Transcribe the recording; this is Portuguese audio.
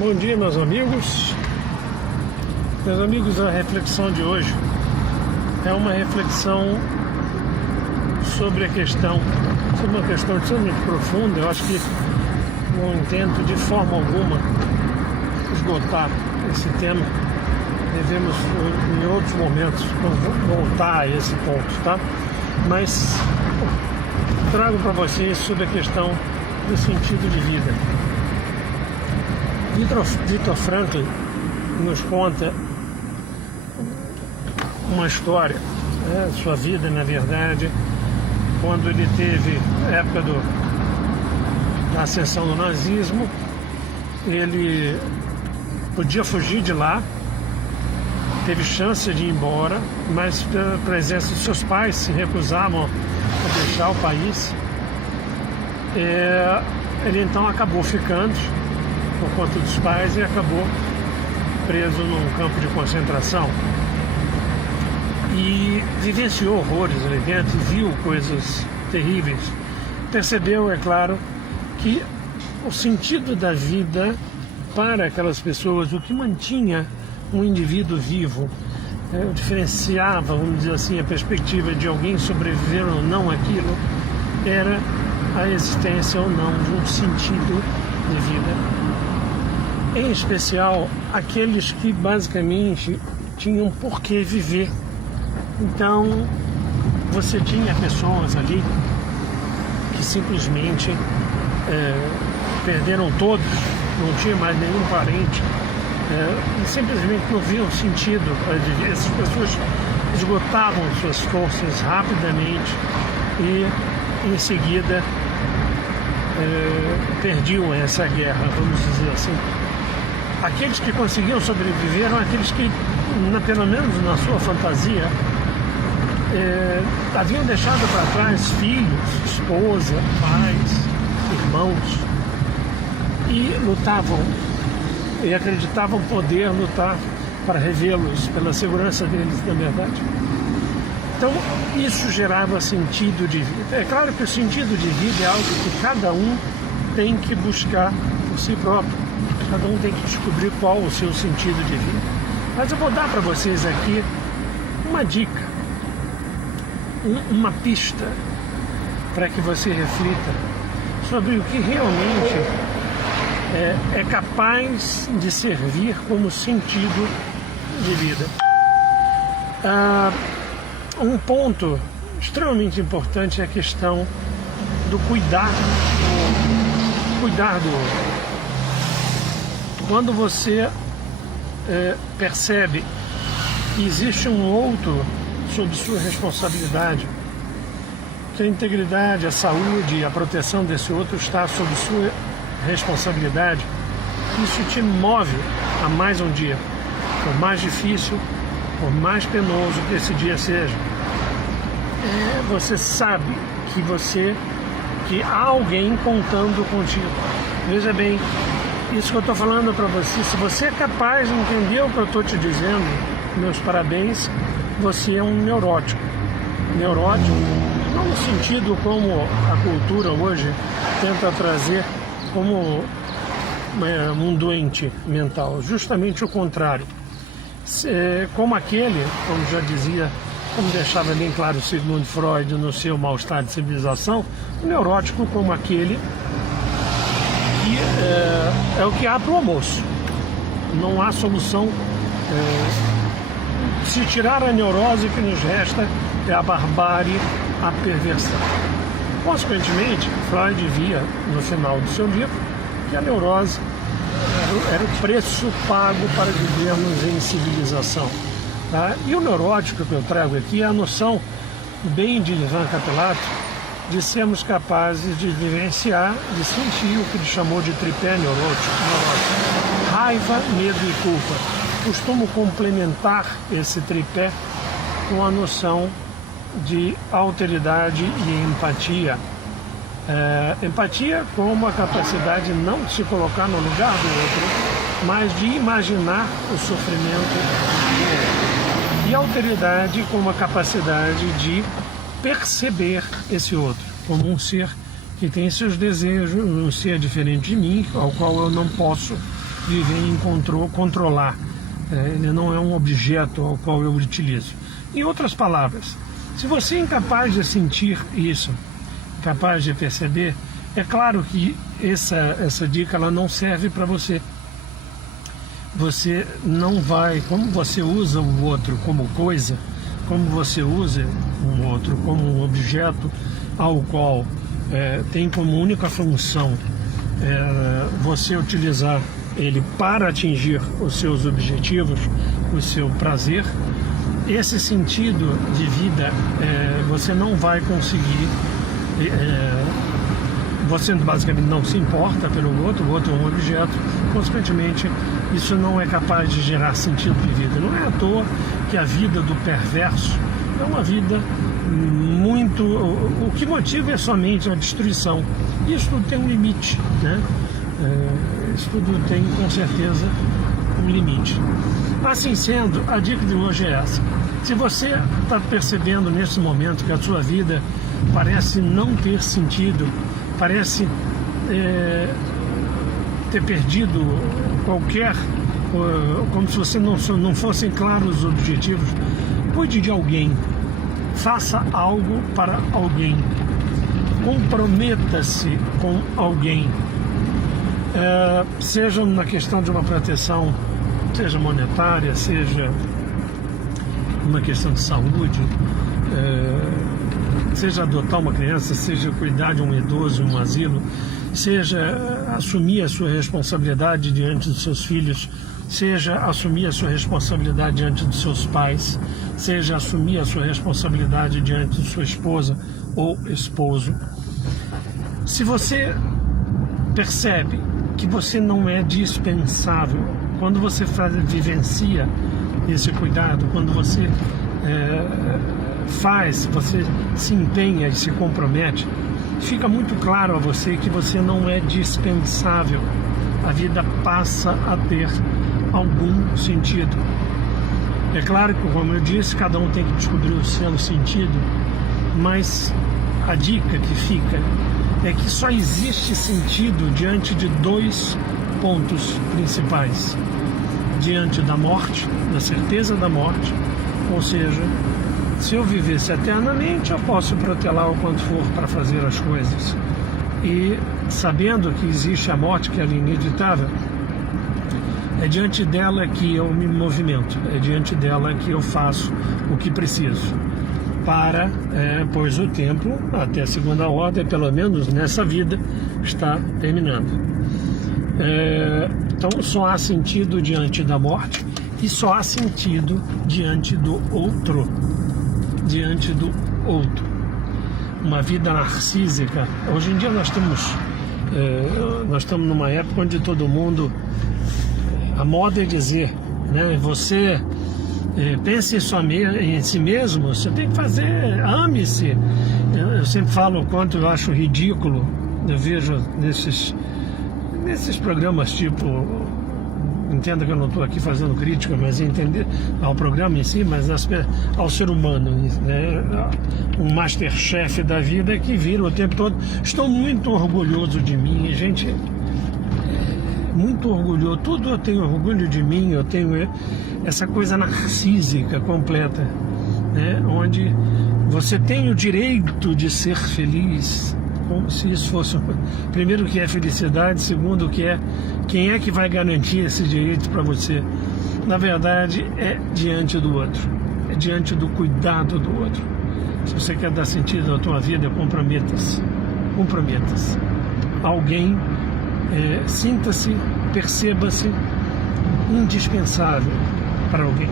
Bom dia, meus amigos. Meus amigos, a reflexão de hoje é uma reflexão sobre uma questão extremamente profunda. Eu acho que não intento de forma alguma esgotar esse tema. Devemos, em outros momentos, voltar a esse ponto, tá? Mas trago para vocês sobre a questão do sentido de vida. Viktor Frankl nos conta uma história, sua vida, na verdade, quando ele teve a época da ascensão do nazismo. Ele podia fugir de lá, teve chance de ir embora, mas pela presença de seus pais se recusavam a deixar o país. Ele então acabou ficando por conta dos pais e acabou preso num campo de concentração e vivenciou horrores ali dentro, viu coisas terríveis. Percebeu, é claro, que o sentido da vida para aquelas pessoas, o que mantinha um indivíduo vivo, diferenciava, vamos dizer assim, a perspectiva de alguém sobreviver ou não aquilo, era a existência ou não de um sentido de vida. Em especial, aqueles que basicamente tinham por que viver. Então, você tinha pessoas ali que simplesmente perderam todos, não tinha mais nenhum parente, simplesmente não viam sentido para viver. Essas pessoas esgotavam suas forças rapidamente e, em seguida, perdiam essa guerra, vamos dizer assim. Aqueles que conseguiam sobreviver eram aqueles que, pelo menos na sua fantasia, haviam deixado para trás filhos, esposa, pais, irmãos, e lutavam e acreditavam poder lutar para revê-los pela segurança deles, na verdade. Então, isso gerava sentido de vida. É claro que o sentido de vida é algo que cada um tem que buscar por si próprio. Cada um tem que descobrir qual o seu sentido de vida. Mas eu vou dar para vocês aqui uma dica, uma pista para que você reflita sobre o que realmente é capaz de servir como sentido de vida. Um ponto extremamente importante é a questão do cuidar do outro. Quando você percebe que existe um outro sob sua responsabilidade, que a integridade, a saúde, a proteção desse outro está sob sua responsabilidade, isso te move a mais um dia, por mais difícil, por mais penoso que esse dia seja. Você sabe que há alguém contando contigo. Veja bem, isso que eu estou falando para você, se você é capaz de entender o que eu estou te dizendo, meus parabéns, você é um neurótico. Neurótico, não no sentido como a cultura hoje tenta trazer como um doente mental, justamente o contrário. Como aquele, como já dizia, como deixava bem claro Sigmund Freud no seu Mal-Estar de Civilização, o neurótico como aquele que é o que há para o almoço. Não há solução. Se tirar a neurose, o que nos resta é a barbárie, a perversão. Consequentemente, Freud via no final do seu livro que a neurose era o preço pago para vivermos em civilização. Tá? E o neurótico que eu trago aqui é a noção, bem de Ivan Capelato, de sermos capazes de vivenciar, de sentir o que ele chamou de tripé neurótico. Raiva, medo e culpa. Costumo complementar esse tripé com a noção de alteridade e empatia. Empatia como a capacidade não de se colocar no lugar do outro, mas de imaginar o sofrimento do outro. E alteridade como a capacidade de perceber esse outro como um ser que tem seus desejos, um ser diferente de mim, ao qual eu não posso viver em controlar. Ele não é um objeto ao qual eu utilizo. Em outras palavras, se você é incapaz de sentir isso, capaz de perceber, é claro que essa dica ela não serve para você. Você não vai, como você usa o outro como coisa, como você usa o outro como um objeto ao qual tem como única função você utilizar ele para atingir os seus objetivos, o seu prazer, esse sentido de vida você não vai conseguir. Você basicamente não se importa pelo outro, o outro é um objeto, consequentemente isso não é capaz de gerar sentido de vida. Não é à toa que a vida do perverso é uma vida muito... O que motiva é somente a destruição. E isso tudo tem um limite, né? Isso tudo tem com certeza um limite. Assim sendo, a dica de hoje é essa. Se você está percebendo nesse momento que a sua vida parece não ter sentido, parece ter perdido qualquer, como se você não fossem claros os objetivos, cuide de alguém, faça algo para alguém, comprometa-se com alguém, seja na questão de uma proteção, seja monetária, seja uma questão de saúde, seja adotar uma criança, seja cuidar de um idoso, um asilo, seja assumir a sua responsabilidade diante dos seus filhos, seja assumir a sua responsabilidade diante dos seus pais, seja assumir a sua responsabilidade diante de sua esposa ou esposo. Se você percebe que você não é dispensável, quando você vivencia esse cuidado, quando você você se empenha e se compromete, fica muito claro a você que você não é dispensável. A vida passa a ter algum sentido. É claro que, como eu disse, cada um tem que descobrir o seu sentido, mas a dica que fica é que só existe sentido diante de dois pontos principais: diante da morte, da certeza da morte, ou seja, se eu vivesse eternamente, eu posso protelar o quanto for para fazer as coisas. E sabendo que existe a morte, que é inevitável, é diante dela que eu me movimento, é diante dela que eu faço o que preciso. Pois o tempo, até a segunda ordem, pelo menos nessa vida, está terminando. Então só há sentido diante da morte e só há sentido diante do outro. Diante do outro. Uma vida narcísica. Hoje em dia nós estamos numa época onde todo mundo, a moda é dizer, né, você pense em si mesmo, você tem que fazer, ame-se. Eu sempre falo o quanto eu acho ridículo, eu vejo nesses programas tipo, entenda que eu não estou aqui fazendo crítica, mas entender ao programa em si, mas ao ser humano, né? Um Masterchef da vida que vira o tempo todo. Estou muito orgulhoso de mim, gente, muito orgulhoso. Tudo eu tenho orgulho de mim, eu tenho essa coisa narcísica completa, né? Onde você tem o direito de ser feliz, como se isso fosse, primeiro, que é felicidade, segundo, que é quem é que vai garantir esse direito para você. Na verdade, é diante do outro, é diante do cuidado do outro. Se você quer dar sentido à tua vida, comprometa-se. Alguém, sinta-se, perceba-se indispensável para alguém.